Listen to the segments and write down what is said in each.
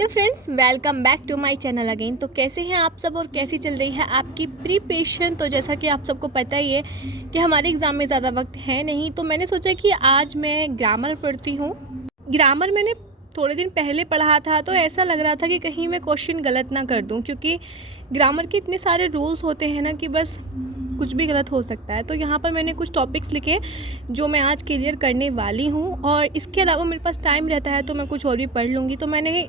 Hello friends, welcome back to my channel again. तो कैसे हैं आप सब और कैसी चल रही है आपकी प्रिपरेशन। तो जैसा कि आप सबको पता ही है कि हमारे एग्ज़ाम में ज़्यादा वक्त है नहीं, तो मैंने सोचा कि आज मैं ग्रामर पढ़ती हूँ। ग्रामर मैंने थोड़े दिन पहले पढ़ा था, तो ऐसा लग रहा था कि कहीं मैं क्वेश्चन गलत ना कर दूँ, क्योंकि ग्रामर के इतने सारे रूल्स होते हैं ना कि बस कुछ भी गलत हो सकता है। तो यहाँ पर मैंने कुछ टॉपिक्स लिखे जो मैं आज क्लियर करने वाली हूँ, और इसके अलावा मेरे पास टाइम रहता है तो मैं कुछ और भी पढ़ लूँगी। तो मैंने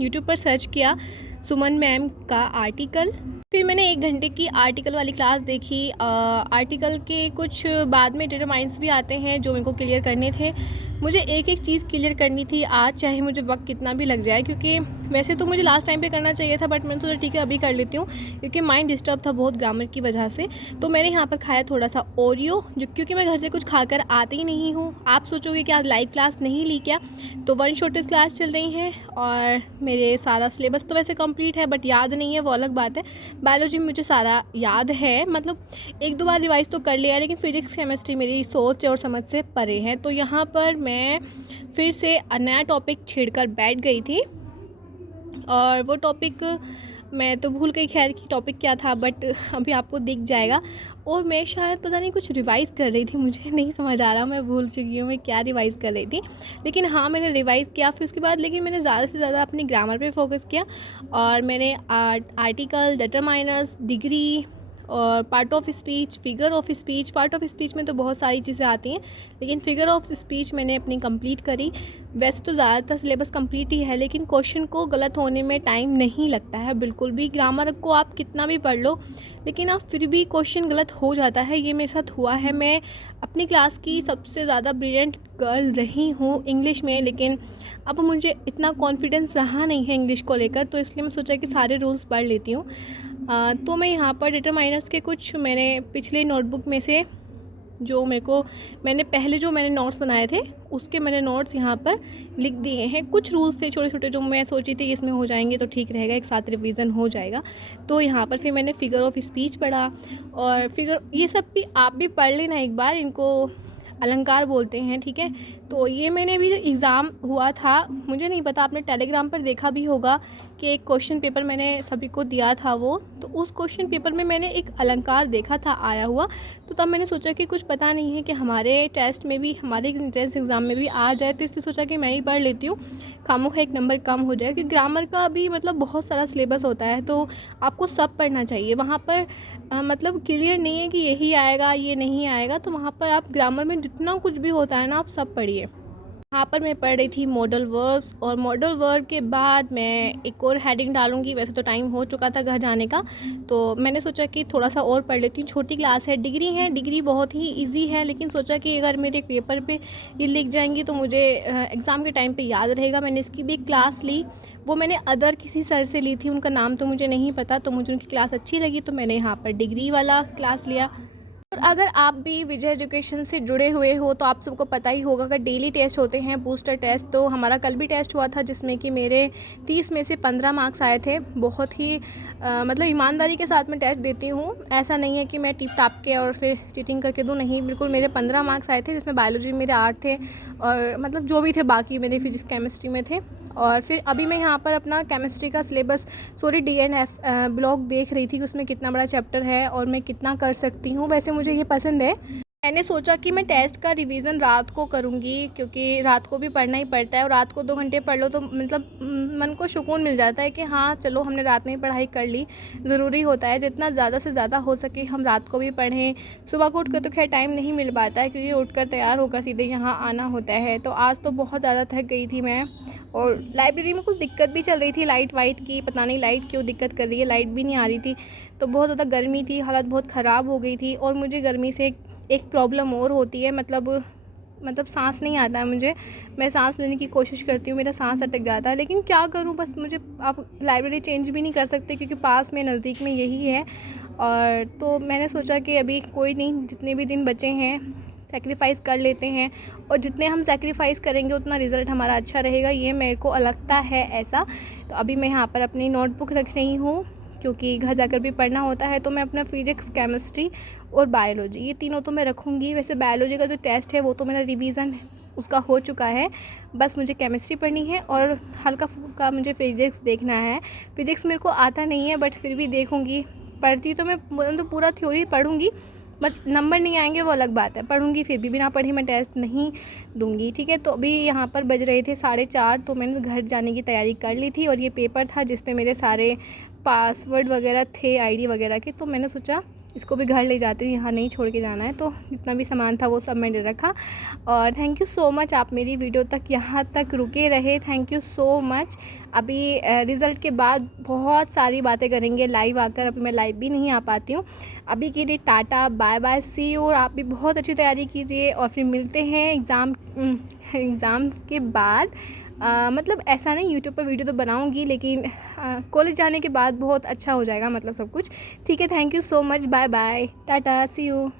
यूट्यूब पर सर्च किया सुमन मैम का आर्टिकल, फिर मैंने 1 घंटे की आर्टिकल वाली क्लास देखी। आर्टिकल के कुछ बाद में डिटरमाइंस भी आते हैं जो मेरे को क्लियर करने थे। मुझे एक एक चीज़ क्लियर करनी थी आज, चाहे मुझे वक्त कितना भी लग जाए, क्योंकि वैसे तो मुझे लास्ट टाइम पे करना चाहिए था, बट मैंने सोचा ठीक है अभी कर लेती हूँ, क्योंकि माइंड डिस्टर्ब था बहुत ग्रामर की वजह से। तो मैंने यहाँ पर खाया थोड़ा सा ओरियो, जो क्योंकि मैं घर से कुछ खाकर आती ही नहीं हूँ। आप सोचोगे कि आज लाइव क्लास नहीं ली क्या, तो वन शॉटेज क्लास चल रही है और मेरे सारा सिलेबस तो वैसे कंप्लीट है, बट याद नहीं है, वो अलग बात है। बायोलॉजी में मुझे सारा याद है, मतलब 1-2 बार रिवाइज़ तो कर लिया है, लेकिन फिजिक्स केमिस्ट्री मेरी सोच और समझ से परे हैं। तो यहाँ पर मैं फिर से नया टॉपिक छेड़कर बैठ गई थी, और वो टॉपिक मैं तो भूल गई खैर कि टॉपिक क्या था, बट अभी आपको दिख जाएगा। और मैं शायद पता नहीं कुछ रिवाइज़ कर रही थी, मुझे नहीं समझ आ रहा, मैं भूल चुकी हूँ मैं क्या रिवाइज़ कर रही थी। लेकिन हाँ, मैंने रिवाइज़ किया फिर उसके बाद, लेकिन मैंने ज़्यादा से ज़्यादा अपनी ग्रामर पे फोकस किया, और मैंने आर्टिकल, डिटरमाइनर्स, डिग्री और part of speech, figure of speech. Part of speech में तो बहुत सारी चीज़ें आती हैं, लेकिन फिगर ऑफ स्पीच मैंने अपनी कंप्लीट करी। वैसे तो ज़्यादातर सिलेबस कंप्लीट ही है, लेकिन क्वेश्चन को गलत होने में टाइम नहीं लगता है बिल्कुल भी। ग्रामर को आप कितना भी पढ़ लो, लेकिन आप फिर भी क्वेश्चन गलत हो जाता है। ये मेरे साथ हुआ है। मैं अपनी क्लास की सबसे ज़्यादा ब्रिलियंट गर्ल रही हूँ इंग्लिश में, लेकिन अब मुझे इतना कॉन्फिडेंस रहा नहीं है इंग्लिश को लेकर, तो इसलिए मैं सोचा कि सारे रूल्स पढ़ लेती हूँ। तो मैं यहाँ पर डिटरमाइनर्स के कुछ मैंने पिछले नोटबुक में से जो मैंने नोट्स बनाए थे, उसके मैंने नोट्स यहाँ पर लिख दिए हैं। कुछ रूल्स थे छोटे छोटे जो मैं सोची थी इसमें हो जाएंगे तो ठीक रहेगा, एक साथ रिवीजन हो जाएगा। तो यहाँ पर फिर मैंने फिगर ऑफ स्पीच पढ़ा, और फिगर ये सब भी आप भी पढ़ लेना एक बार, इनको अलंकार बोलते हैं, ठीक है। तो ये मैंने भी एग्ज़ाम हुआ था, मुझे नहीं पता आपने टेलीग्राम पर देखा भी होगा कि एक क्वेश्चन पेपर मैंने सभी को दिया था वो, तो उस क्वेश्चन पेपर में मैंने एक अलंकार देखा था आया हुआ। तो तब मैंने सोचा कि कुछ पता नहीं है कि हमारे टेस्ट में भी, हमारे एंट्रेंस एग्ज़ाम में भी आ जाए, तो इसलिए सोचा कि मैं ही पढ़ लेती हूँ, खामोखा एक नंबर कम हो जाए। क्योंकि ग्रामर का भी मतलब बहुत सारा सिलेबस होता है, तो आपको सब पढ़ना चाहिए। वहाँ पर मतलब क्लियर नहीं है कि यही आएगा ये नहीं आएगा, तो वहाँ पर आप ग्रामर में जितना कुछ भी होता है ना, आप सब पढ़िए। यहाँ पर मैं पढ़ रही थी मॉडल वर्ब्स, और मॉडल वर्ब के बाद मैं एक और हेडिंग डालूंगी। वैसे तो टाइम हो चुका था घर जाने का, तो मैंने सोचा कि थोड़ा सा और पढ़ लेती हूँ। छोटी क्लास है, डिग्री बहुत ही इजी है, लेकिन सोचा कि अगर मेरे पेपर पे ये लिख जाएंगी तो मुझे एग्ज़ाम के टाइम पे याद रहेगा। मैंने इसकी भी क्लास ली, वो मैंने अदर किसी सर से ली थी, उनका नाम तो मुझे नहीं पता, तो मुझे उनकी क्लास अच्छी लगी, तो मैंने यहाँ पर डिग्री वाला क्लास लिया। और अगर आप भी विजय एजुकेशन से जुड़े हुए हो तो आप सबको पता ही होगा कि डेली टेस्ट होते हैं, बूस्टर टेस्ट। तो हमारा कल भी टेस्ट हुआ था, जिसमें कि मेरे 30 में से 15 मार्क्स आए थे। बहुत ही मतलब ईमानदारी के साथ मैं टेस्ट देती हूँ, ऐसा नहीं है कि मैं टिप टाप के और फिर चीटिंग करके दूँ, नहीं, बिल्कुल मेरे 15 मार्क्स आए थे, जिसमें बायोलॉजी मेरे 8 थे, और मतलब जो भी थे बाकी मेरे फिजिक्स केमिस्ट्री में थे। और फिर अभी मैं यहाँ पर अपना केमिस्ट्री का सिलेबस, सॉरी DNF ब्लॉक देख रही थी कि उसमें कितना बड़ा चैप्टर है और मैं कितना कर सकती हूँ। वैसे मुझे ये पसंद है। मैंने सोचा कि मैं टेस्ट का रिवीजन रात को करूँगी, क्योंकि रात को भी पढ़ना ही पड़ता है, और रात को 2 घंटे पढ़ लो तो मतलब मन को सुकून मिल जाता है कि हाँ चलो हमने रात में ही पढ़ाई कर ली। ज़रूरी होता है जितना ज़्यादा से ज़्यादा हो सके हम रात को भी पढ़ें। सुबह को उठकर तो खैर टाइम नहीं मिल पाता है, क्योंकि उठकर तैयार होकर सीधे यहाँ आना होता है। तो आज तो बहुत ज़्यादा थक गई थी मैं, और लाइब्रेरी में कुछ दिक्कत भी चल रही थी लाइट वाइट की, पता नहीं लाइट क्यों दिक्कत कर रही है, लाइट भी नहीं आ रही थी। तो बहुत ज़्यादा गर्मी थी, हालत बहुत ख़राब हो गई थी। और मुझे गर्मी से एक प्रॉब्लम और होती है, मतलब सांस नहीं आता है मुझे। मैं सांस लेने की कोशिश करती हूँ, मेरा सांस अटक जाता है, लेकिन क्या करूँ, बस मुझे, आप लाइब्रेरी चेंज भी नहीं कर सकते क्योंकि पास में नज़दीक में यही है। और तो मैंने सोचा कि अभी कोई नहीं, जितने भी दिन बचे हैं सेक्रीफाइस कर लेते हैं, और जितने हम सेक्रीफाइस करेंगे उतना रिज़ल्ट हमारा अच्छा रहेगा, ये मेरे को लगता है ऐसा। तो अभी मैं यहाँ पर अपनी नोटबुक रख रही हूँ, क्योंकि घर जाकर भी पढ़ना होता है। तो मैं अपना फिजिक्स, केमिस्ट्री और बायोलॉजी, ये तीनों तो मैं रखूँगी। वैसे बायोलॉजी का जो टेस्ट है वो तो मेरा रिवीजन उसका हो चुका है। बस मुझे केमिस्ट्री पढ़नी है और हल्का फुल्का मुझे फिजिक्स देखना है। फिजिक्स मेरे को आता नहीं है बट फिर भी देखूँगी। पढ़ती तो मैं तो पूरा थ्योरी पढ़ूँगी, बट नंबर नहीं आएंगे वो अलग बात है। पढ़ूँगी फिर भी, बिना पढ़े मैं टेस्ट नहीं दूँगी, ठीक है। तो अभी यहाँ पर बज रहे थे 4:30, तो मैंने घर जाने की तैयारी कर ली थी और ये पेपर था जिस पे मेरे सारे पासवर्ड वगैरह थे आईडी वगैरह के, तो मैंने सोचा इसको भी घर ले जाती हूँ, यहाँ नहीं छोड़ के जाना है। तो जितना भी सामान था वो सब मैंने रखा। और थैंक यू सो मच, आप मेरी वीडियो तक यहाँ तक रुके रहे, थैंक यू सो मच। अभी रिज़ल्ट के बाद बहुत सारी बातें करेंगे लाइव आकर, अभी मैं लाइव भी नहीं आ पाती हूँ। अभी के लिए tata bye bye, see you. और आप भी बहुत अच्छी तैयारी कीजिए और फिर मिलते हैं एग्ज़ाम के बाद। मतलब ऐसा नहीं, यूट्यूब पर वीडियो तो बनाऊंगी लेकिन कॉलेज जाने के बाद बहुत अच्छा हो जाएगा मतलब सब कुछ, ठीक है। Thank you so much, bye bye, tata, see you.